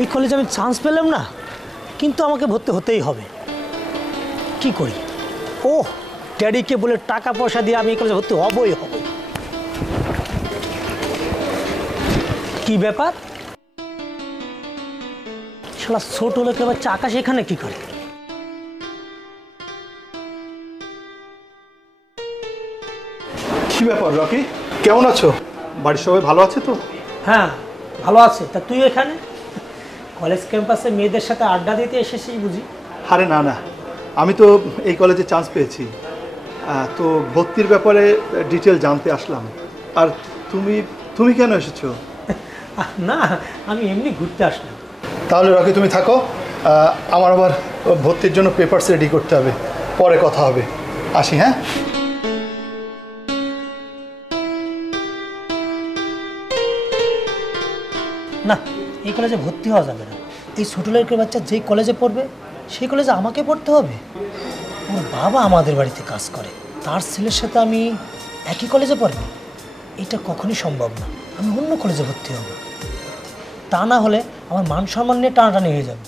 এই কলেজে আমি চান্স পেলাম না, কিন্তু আমাকে ভর্তি হতেই হবে। কি করি? ও ড্যাডিকে বলে টাকা পয়সা দিয়ে আমি এই কলেজে ভর্তি হবই হব। কি ব্যাপার? শালা ছোট লোকের বাচ্চা আকাশ এখানে কি করে? কি ব্যাপার রকি, কেমন আছো? বাড়ির সবাই ভালো আছে তো? হ্যাঁ ভালো আছে। তা তুই এখানে কলেজ ক্যাম্পাসে মেয়েদের সাথে আড্ডা দিতে এসেছিস বুঝি? আরে না না, আমি তো এই কলেজে চান্স পেয়েছি, তো ভর্তির ব্যাপারে ডিটেল জানতে আসলাম। আর তুমি তুমি কেন এসেছো? না, আমি এমনি ঘুরতে আসলাম। তাহলে রকি তুমি থাকো, আমার আবার ভর্তির জন্য পেপারস রেডি করতে হবে, পরে কথা হবে। আসি হ্যাঁ। না, এই কলেজে ভর্তি হওয়া যাবে না। এই ছোট লোকের বাচ্চা যেই কলেজে পড়বে সেই কলেজে আমাকে পড়তে হবে। ওর বাবা আমাদের বাড়িতে কাজ করে, তার ছেলের সাথে আমি একই কলেজে পড়ব? এটা কখনই সম্ভব না। আমি অন্য কলেজে ভর্তি হব, তা না হলে আমার মান সম্মান নিয়ে টানাটানি হয়ে যাবে।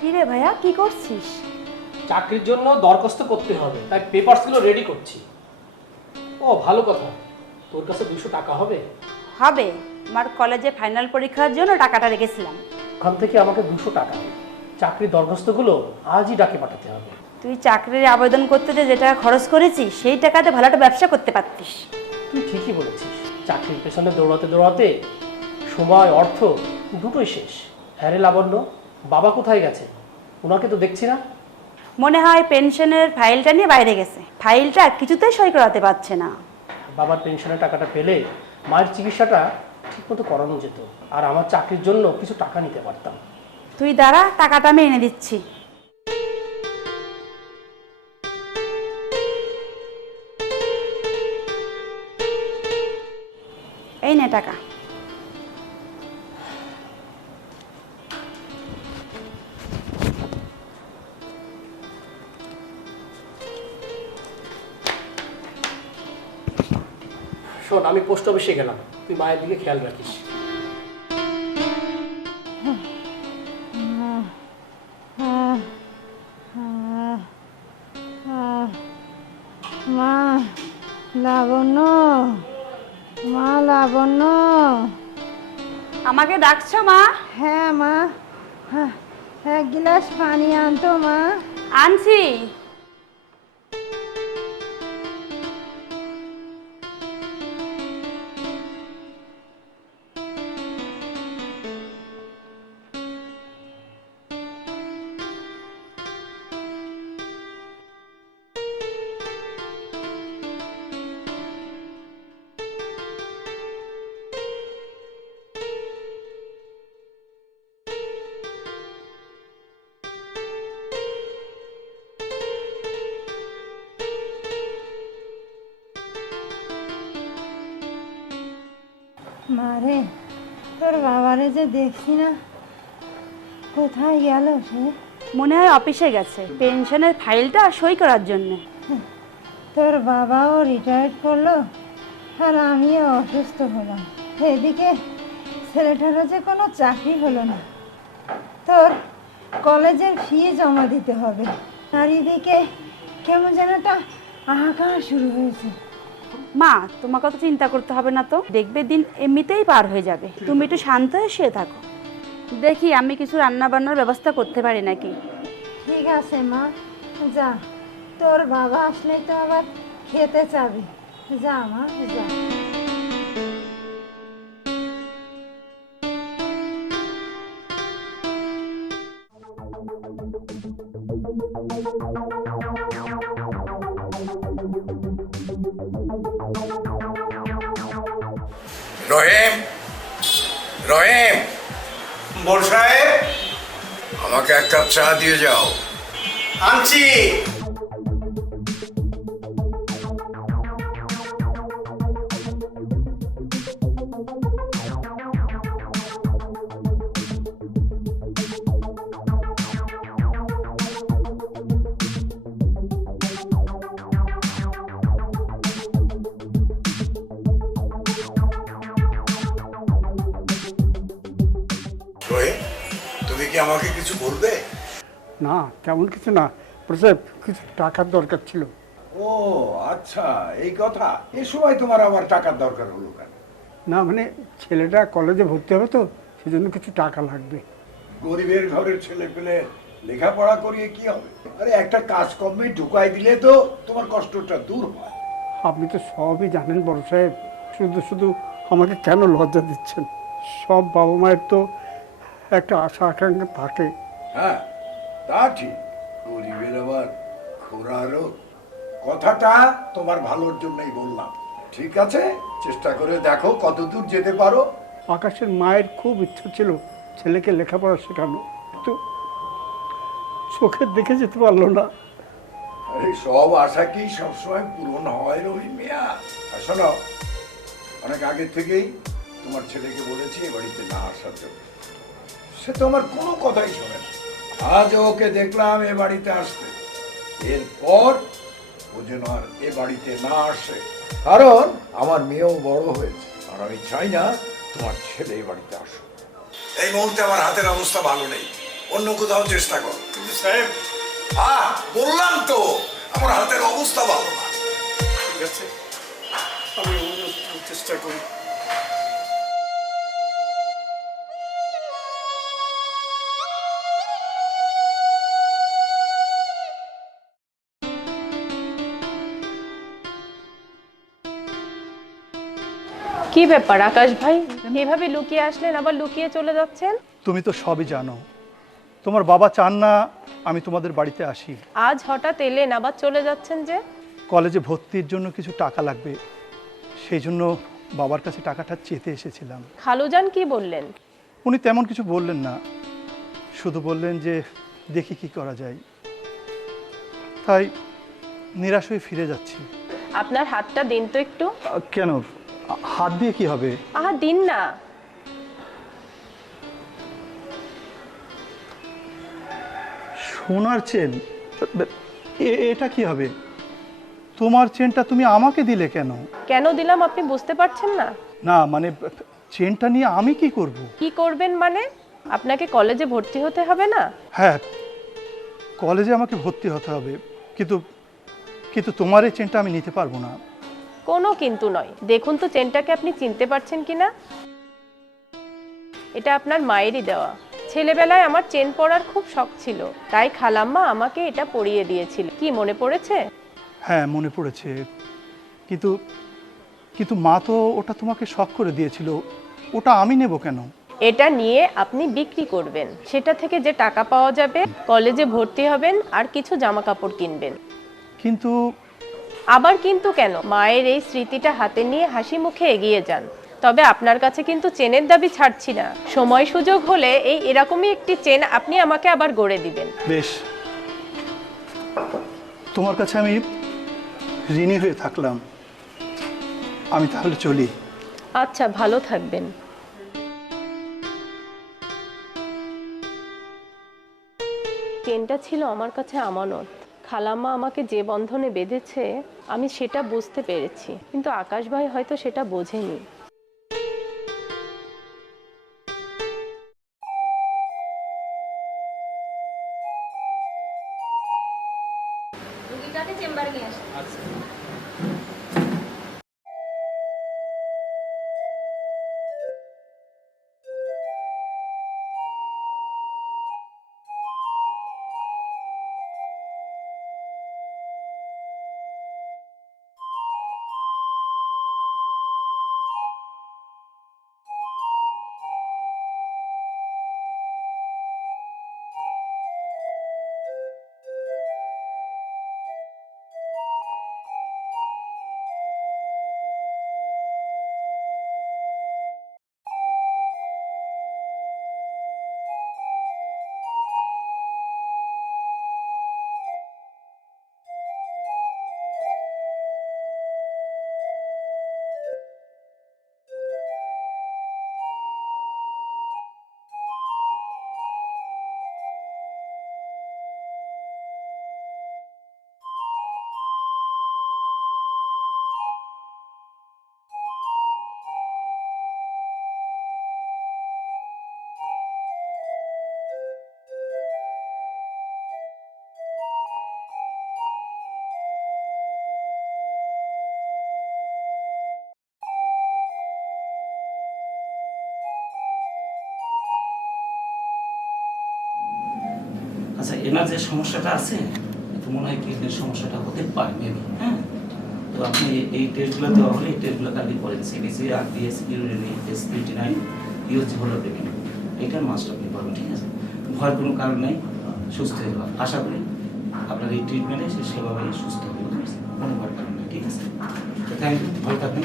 কি রে ভাইয়া, কি করছিস? চাকরির জন্য দরখাস্ত করতে হবে, তাই পেপারসগুলো রেডি করছি। ও ভালো কথা, তোর কাছে 200 টাকা হবে? হবে, আমার কলেজে ফাইনাল পরীক্ষার জন্য টাকাটা রেখেছিলাম। ওখান থেকে আমাকে 200 টাকা দে। চাকরির দরখাস্তগুলো আজই ডাকে পাঠাতে হবে। তুই চাকরির আবেদন করতে যে টাকা খরচ করেছিস সেই টাকাতে ভালো একটা ব্যবসা করতে পারতিস। তুই ঠিকই বলেছিস, চাকরির পেছনে দৌড়াতে দৌড়াতে সময় অর্থ দুটোই শেষ। হ্যাঁ রে লাবণ্য, বাবা কোথায় গেছে? ওনাকে তো দেখছি না। মনে হয় পেনশনের ফাইলটা নিয়ে বাইরে গেছে, ফাইলটা কিছুতেই সই করাতে পারছে না। বাবার পেনশনের টাকাটা পেলে মায়ের চিকিৎসাটা ঠিকমতো করানো যেত, আর আমার চাকরির জন্য কিছু টাকা নিতে পারতাম। তুই দাঁড়া, টাকাটা আমি এনে দিচ্ছি। এই নে টাকা। শোন, আমি পোস্ট অফিসে গেলাম, তুই মায়ের দিকে খেয়াল রাখিস। মা লাবণ্য, মা লাবণ্য। আমাকে ডাকছো মা? হ্যাঁ মা, এক গ্লাস পানি আনতো মা। আনছি। মারে, তোর বাবারে যে দেখছি না, কোথায় গেল সে? মনে হয় অফিসে গেছে পেনশনের ফাইলটা সই করার জন্য। তোর বাবাও রিটায়ার্ড করলো আর আমিও অসুস্থ হলাম। এদিকে ছেলেটারও যে কোনো চাকরি হলো না, তোর কলেজের ফি জমা দিতে হবে, আর এদিকে কেমন যেন একটা হাহাকার শুরু হয়েছে। মা, তোমাকে তো চিন্তা করতে হবে না, তো দেখবে দিন এমনিতেই পার হয়ে যাবে। তুমি একটু শান্ত হয়ে শুয়ে থাকো, দেখি আমি কিছু রান্না বান্নার ব্যবস্থা করতে পারি নাকি। ঠিক আছে মা, যা, তোর বাবা আসলেই তো আবার খেতে চাবি। যা মা, যা। রহিম, রহিম, বড় সাহেব, আমাকে এক কাপ চা দিয়ে যাও। আনছি। রহিম, তুমি কি আমাকে কিছু বলবে? না, তেমন কিছু না। প্রসাদ, কিছু টাকার দরকার ছিল। ও আচ্ছা, এই কথা। এই সময় তোমার আবার টাকার দরকার হলো কেন? না মানে ছেলেটা কলেজে ভর্তি হবে তো, সেজন্য কিছু টাকা লাগবে। গরিবের ঘরের ছেলে পেলে লেখাপড়া করিয়ে কি হবে? আরে একটা কাজ কমে ঢুকাই দিলে তো তোমার কষ্টটা দূর হয়। আপনি তো সবই জানেন বড় সাহেব, শুধু শুধু আমাকে কেন লজ্জা দিচ্ছেন? সব বাবা মায়ের তো একটা আশা আকাঙ্ক্ষা থাকে। হ্যাঁ, তা ঠিক। গরিবের আবার খোরারও। কথাটা তোমার ভালোর জন্যই বললাম। ঠিক আছে, চেষ্টা করে দেখো কতদূর যেতে পারো। আকাশের মায়ের খুব ইচ্ছা ছিল ছেলেকে লেখাপড়া শেখানো, তো চোখে দেখে যেতে পারলো না। আরে সব আশা কি সবসময় পূরণ হয় রহিম মিয়া? আর শোনো, অনেক আগে থেকেই তোমার ছেলেকে বলেছি এ বাড়িতে না আসার জন্য। সে তো আমার কোনো কথাই শোনে না। আজ ওকে দেখলাম এ বাড়িতে আসতে, এরপর ও যেন আর এ বাড়িতে না আসে। কারণ আমার মেয়েও বড় হয়েছে, আর আমি চাই না তোমার ছেলে এ বাড়িতে আসুক। এই মুহূর্তে আমার হাতের অবস্থা ভালো নেই, অন্য কোথাও চেষ্টা কর। কিন্তু সাহেব, বললাম তো আমার হাতের অবস্থা ভালো না। ঠিক আছে, আমি চেষ্টা করি। কি ব্যাপার আকাশ ভাই, এভাবে লুকিয়ে আসলেন আবার লুকিয়ে চলে যাচ্ছেন? তুমি তো সবই জানো, তোমার বাবা চান না আমি তোমাদের বাড়িতে আসি। আজ হঠাৎ এলেন আবার চলে যাচ্ছেন যে? কলেজে ভর্তির জন্য কিছু টাকা লাগবে, সেই জন্য বাবার কাছে টাকাটা চেতে এসেছিলাম। খালুজান কি বললেন? উনি তেমন কিছু বললেন না, শুধু বললেন যে দেখি কি করা যায়। তাই নিরাশ হয়ে ফিরে যাচ্ছি। আপনার হাতটা দিন তো একটু। কেন, হাত দিয়ে কি হবে? আহা দিন না। সোনার চেন? এটা কি হবে? তোমার চেনটা তুমি আমাকে দিলে কেন? কেন দিলাম আপনি বুঝতে পারছেন না? না মানে চেনটা নিয়ে আমি কি করব? কি করবেন মানে? আপনাকে কলেজে ভর্তি হতে হবে না? হ্যাঁ, কলেজে আমাকে ভর্তি হতে হবে, কিন্তু কিন্তু তোমার এই চেনটা আমি নিতে পারবো না। কোনো কিন্তু নয়, দেখুন তো চেনটাকে আপনি চিনতে পারছেন কিনা। এটা আপনার মায়েরই দেওয়া। ছেলেবেলায় আমার চেন পরার খুব শখ ছিল, তাই খালাম্মা আমাকে এটা পরিয়ে দিয়েছিল। কি মনে পড়েছে? হ্যাঁ মনে পড়েছে, কিন্তু কিন্তু মা তো ওটা তোমাকে শখ করে দিয়েছিল, ওটা আমি নেব কেন? এটা নিয়ে আপনি বিক্রি করবেন, সেটা থেকে যে টাকা পাওয়া যাবে কলেজে ভর্তি হবেন আর কিছু জামা কাপড় কিনবেন। কিন্তু আবার কিন্তু কেন? মায়ের এই স্মৃতিটা হাতে নিয়ে হাসি মুখে এগিয়ে যান। তবে আপনার কাছে কিন্তু চেনের দাবি ছাড়ছি না। সময় সুযোগ হলে এরকমই একটি চেন আপনি আমাকে আবার গড়ে দিবেন। বেশ, তোমার কাছে আমি ঋণী হয়ে থাকলাম, আমি তাহলে চলি। আচ্ছা, ভালো থাকবেন। চেনটা ছিল আমার কাছে আমানত। খালাম্মা আমাকে যে বন্ধনে বেঁধেছে আমি সেটা বুঝতে পেরেছি, কিন্তু আকাশ ভাই হয়তো সেটা বোঝেনি। আচ্ছা, এনার যে সমস্যাটা আছে তো মনে হয় কিডনির সমস্যাটা হতে পারে মেবি। হ্যাঁ, তো আপনি এই টেস্টগুলো দেওয়া হলে এই টেস্টগুলো কালকে করেন, সিবিসি, আরডিএস, ইউরিনি, SPT9, ইউজি হলো পেমেন্ট, এটা মাস্ট আপনি করবেন, ঠিক আছে? ভয়ের কোনো কারণ নেই, সুস্থ হয়ে যাবে। আশা করি আপনার এই ট্রিটমেন্টে সে সেভাবেই সুস্থ হবে, বুঝতে পারছেন? কোনো ভয়ের কারণ নেই, ঠিক আছে? তো থ্যাংক ইউ, ভালো থাকবেন।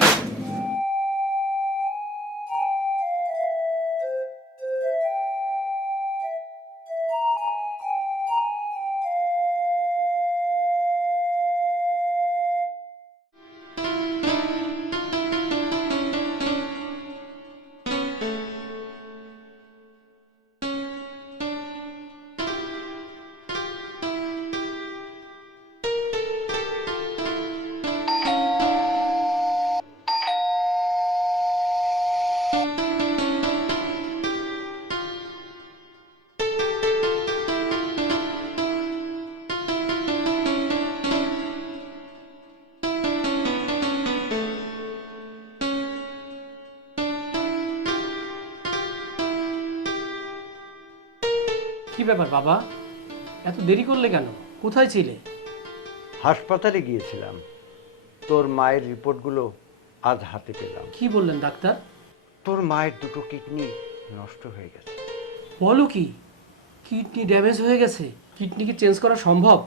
কি ব্যাপার বাবা, এত দেরি করলে কেন? কোথায় ছিলে? হাসপাতালে গিয়েছিলাম, তোর মায়ের রিপোর্টগুলো আজ হাতে পেলাম। কি বললেন ডাক্তার? তোর মায়ের দুটো কিডনি নষ্ট হয়ে গেছে। বলো কি, কিডনি ড্যামেজ হয়ে গেছে? কিডনি কি চেঞ্জ করা সম্ভব?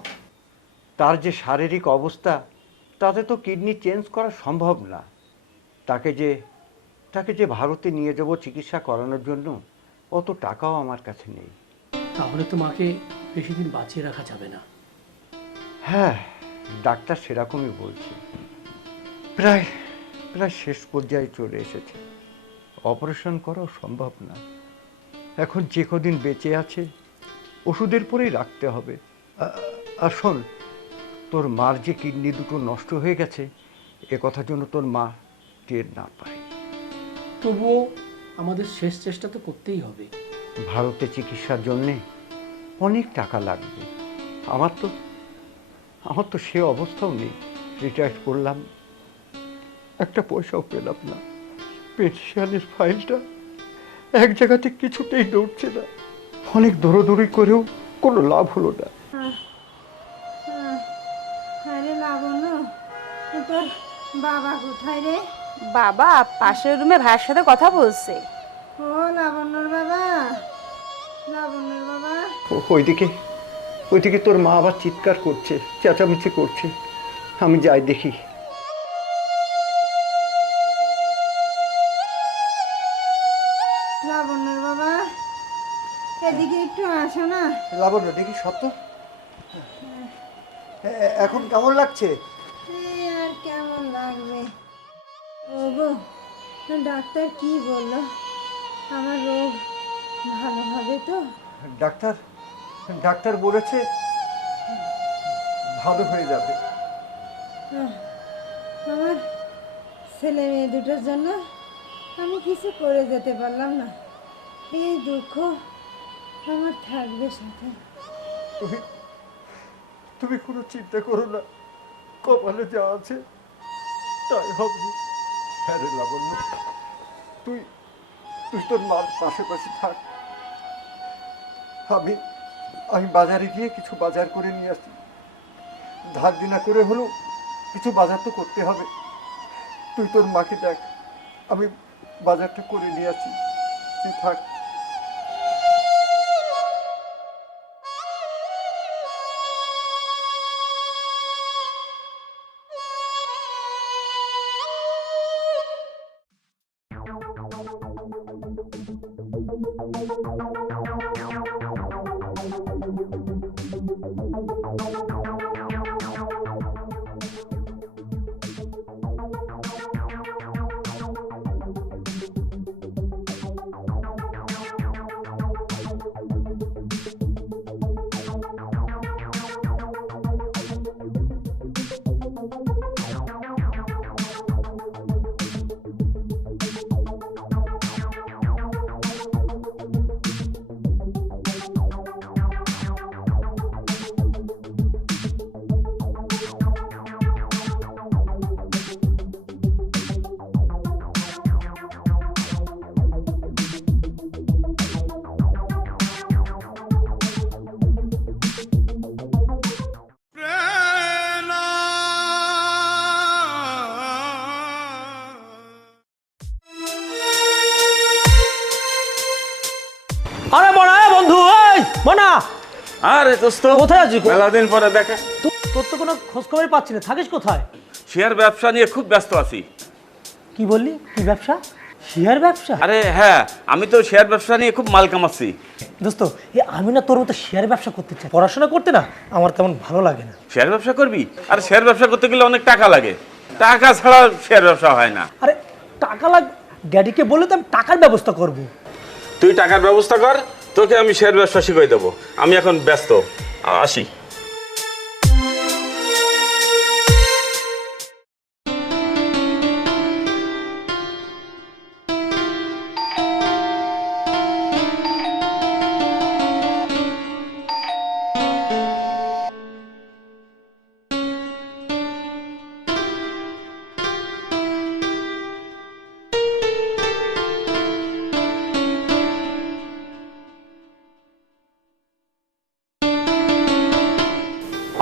তার যে শারীরিক অবস্থা, তাতে তো কিডনি চেঞ্জ করা সম্ভব না। তাকে যে ভারতে নিয়ে যাব চিকিৎসা করানোর জন্য, অত টাকাও আমার কাছে নেই। তাহলে তো মাকে বেশি দিন বাঁচিয়ে রাখা যাবে না। হ্যাঁ, ডাক্তার সেরকমই বলছে। প্রায় শেষ পর্যায়ে চলে এসেছে। অপারেশন করাও সম্ভব না। এখন যে কদিন বেঁচে আছে ওষুধের পরেই রাখতে হবে। আর শোন, তোর মার যে কিডনি দুটো নষ্ট হয়ে গেছে, এ কথার জন্য তোর মা টের না পায়। তবুও আমাদের শেষ চেষ্টা তো করতেই হবে। ভারতে চিকিৎসার জন্যে অনেক টাকা লাগবে। আমার তো সে অবস্থাও নেই। রিটায়ার করলাম, একটা পয়সাও পেলাম না। পেনশনের ফাইলটা এক জায়গাতে কিছুতেই নড়ছে না। অনেক দৌড়দৌড়ি করেও কোনো লাভ হলো না। আরে লাবণ্য, তোর বাবা কোথায় রে? বাবা পাশের রুমে ভাইয়ের সাথে কথা বলছে। ও লাবণ্যর বাবা, লাবণ্যর বাবা। ওইদিকে তোর মা আবার চিৎকার করছে, চেঁচামেচি করছে। আমি যাই দেখি। লাবণ্যর বাবা, এদিকে একটু আসো না। লাবণ্য, দেখি সত্য এখন কেমন লাগছে? আর কেমন লাগবে? ওগো, ডাক্তার কি বললো? আমার রোগ ভালো হবে তো? ডাক্তার বলেছে ভালো হয়ে যাবে। আমার ছেলে মেয়ে দুটোর জন্য আমি কিছু করে যেতে পারলাম না। এই দুঃখ আমার থাকবে সাথে। তুমি কোনো চিন্তা করো না, কপালে যা আছে তাই হবে। হ্যাঁ রে লাবণ্য, তুই তোর মার পাশে থাক। আমি বাজারে গিয়ে কিছু বাজার করে নিয়ে আসি। ধার দিনা করে হলেও কিছু বাজার তো করতে হবে। তুই তোর মাকে দেখ, আমি বাজারটা করে নিয়ে আসি, তুই থাক। আরে মনা, বন্ধু, এই মনা, আরে দোস্ত, কোথায় আছিস? মেলা দিন পরে দেখা। তোর তো কোনো খোঁজ খবরই পাচ্ছি না, থাকিস কোথায়? শেয়ার ব্যবসা নিয়ে খুব ব্যস্ত আছি। কি বললি? কি ব্যবসা? শেয়ার ব্যবসা? আরে হ্যাঁ, আমি তো শেয়ার ব্যবসা নিয়ে খুব মাল কামাচ্ছি। দোস্ত, আমি না তোর মতো শেয়ার ব্যবসা করতে চাই। পড়াশোনা করতে না আমার তেমন ভালো লাগে না। শেয়ার ব্যবসা করবি? আর শেয়ার ব্যবসা করতে গেলে অনেক টাকা লাগে, টাকা ছাড়া শেয়ার ব্যবসা হয় না। আরে টাকা ড্যাডিকে বলে তো আমি টাকার ব্যবস্থা করব। তুই টাকার ব্যবস্থা কর, তোকে আমি শেয়ার ব্যবসা শিখিয়ে দেবো। আমি এখন ব্যস্ত, আসি।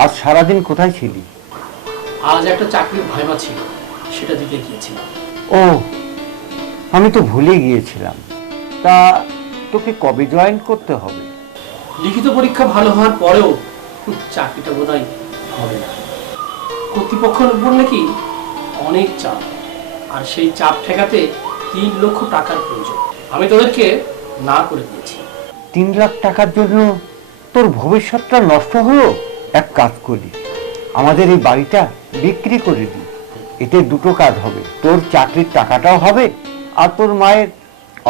আজ সারাদিন কোথায় ছিলি? আজ একটা চাকরির ভাইবা ছিল, সেটা দিতে গিয়েছিলাম। ও, আমি তো ভুলে গিয়েছিলাম। তা তোকে কবে জয়েন করতে হবে? লিখিত পরীক্ষা ভালো হওয়ার পরেও চাকরিটা বোধহয় হবে না। কর্তৃপক্ষের উপর নাকি অনেক চাপ, আর সেই চাপ ঠেকাতে 3 লক্ষ টাকার প্রয়োজন। আমি তোদেরকে না করে দিয়েছি। 3 লাখ টাকার জন্য তোর ভবিষ্যৎটা নষ্ট হলো? এক কাজ করি, আমাদের এই বাড়িটা বিক্রি করে দিই। এতে দুটো কাজ হবে, তোর চাকরির টাকাটাও হবে আর তোর মায়ের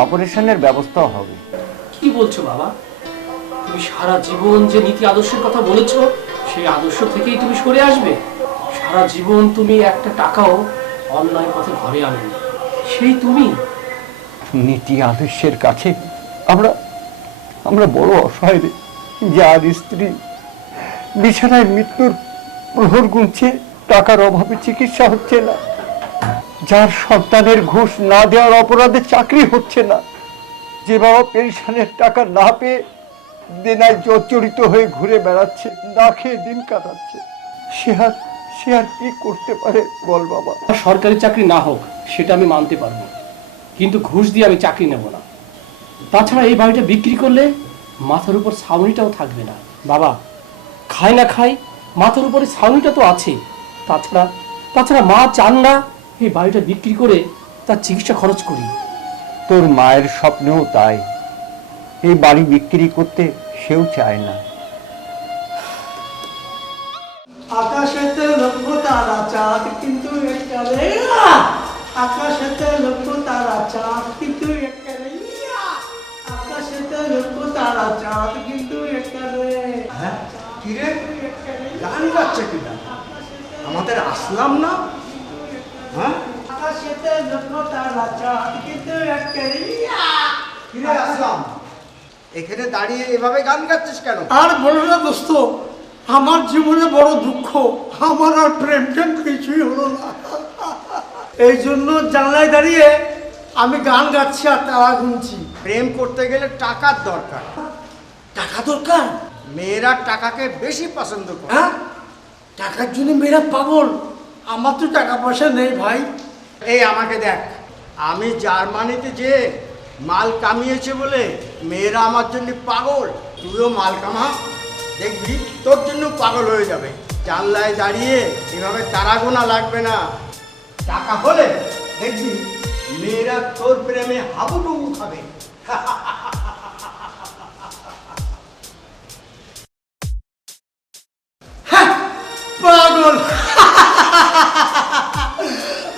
অপারেশনের ব্যবস্থাও হবে। কি বলছো বাবা? তুমি সারা জীবন যে নীতি আদর্শের কথা বলেছো, সেই আদর্শ থেকেই তুমি সরে আসবে? সারা জীবন তুমি একটা টাকাও অন্যায় পথে ঘরে আনবে, সেই তুমি? নীতি আদর্শের কাছে আমরা বড় অসহায় রে। যার স্ত্রী বিছানায় মৃত্যুর প্রহর গুনছে, টাকার অভাবে চিকিৎসা হচ্ছে না, যার সন্তানের ঘুষ না দেওয়ার অপরাধে চাকরি হচ্ছে না, যে বাবা পেনশনের টাকা না পেয়ে দেনায় জর্জরিত হয়ে ঘুরে বেড়াচ্ছে, না খেয়ে দিন কাটাচ্ছে, সে আর কি করতে পারে বল বাবা? সরকারি চাকরি না হোক সেটা আমি মানতে পারবো, কিন্তু ঘুষ দিয়ে আমি চাকরি নেব না। তাছাড়া এই বাড়িটা বিক্রি করলে মাথার উপর ছাউনিটাও থাকবে না। বাবা, খাই না খাই মাথার উপরে ছাউনিটা তো আছে। তাছাড়া মা চান না এই বাড়িটা বিক্রি করে তার চিকিৎসা খরচ করি। তোর মায়ের স্বপ্নেও তাই, এই বাড়ি বিক্রি করতে সেও চায় না। আকাশেতে লক্ষ তারা চাঁদ কিন্তু একটা রে, আকাশেতে লক্ষ তারা চাঁদ কিন্তু একটা রে, আকাশেতে লক্ষ তারা চাঁদ কিন্তু একটা রে। হ্যাঁ কি রে, গান গাচ্ছে কিনা? আমাদের আসলাম না? হ্যাঁ, আকাশেতে লক্ষ তারা চাঁদ কিন্তু একটা রে। কি রে আসলাম, এখানে দাঁড়িয়ে এভাবে গান গাচ্ছিস কেন? আর বলো না দোস্ত, আমার জীবনে বড় দুঃখ, আমার আর প্রেম কিছুই হলো না। এই জন্য জানলায় দাঁড়িয়ে আমি গান গাচ্ছি আর তারা গুনছি। প্রেম করতে গেলে টাকার দরকার। টাকা দরকার? মেয়েরা টাকাকে বেশি পছন্দ করে। হ্যাঁ, টাকার জন্য মেয়েরা পাগল। আমার তো টাকা পয়সা নেই ভাই। এই আমাকে দেখ, আমি জার্মানিতে যে মাল কামিয়েছে বলে মেয়েরা আমার জন্য পাগল। তুইও মাল কামা, দেখবি তোর জন্য পাগল হয়ে যাবে। জানলায় দাঁড়িয়ে এভাবে তারা গোনা লাগবে না। টাকা হলে দেখবি মেয়েরা তোর প্রেমে হাবুডুবু খাবে। পাগল।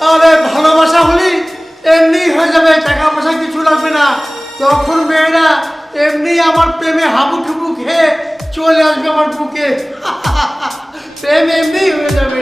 আরে ভালোবাসা হলি এমনি হয়ে যাবে, টাকা পয়সা কিছু লাগবে না। তখন মেয়েরা এমনি আমার প্রেমে হাবুডুবু খেয়ে চলে আসবে আমার বুকে। প্রেম এমনি হয়ে যাবে।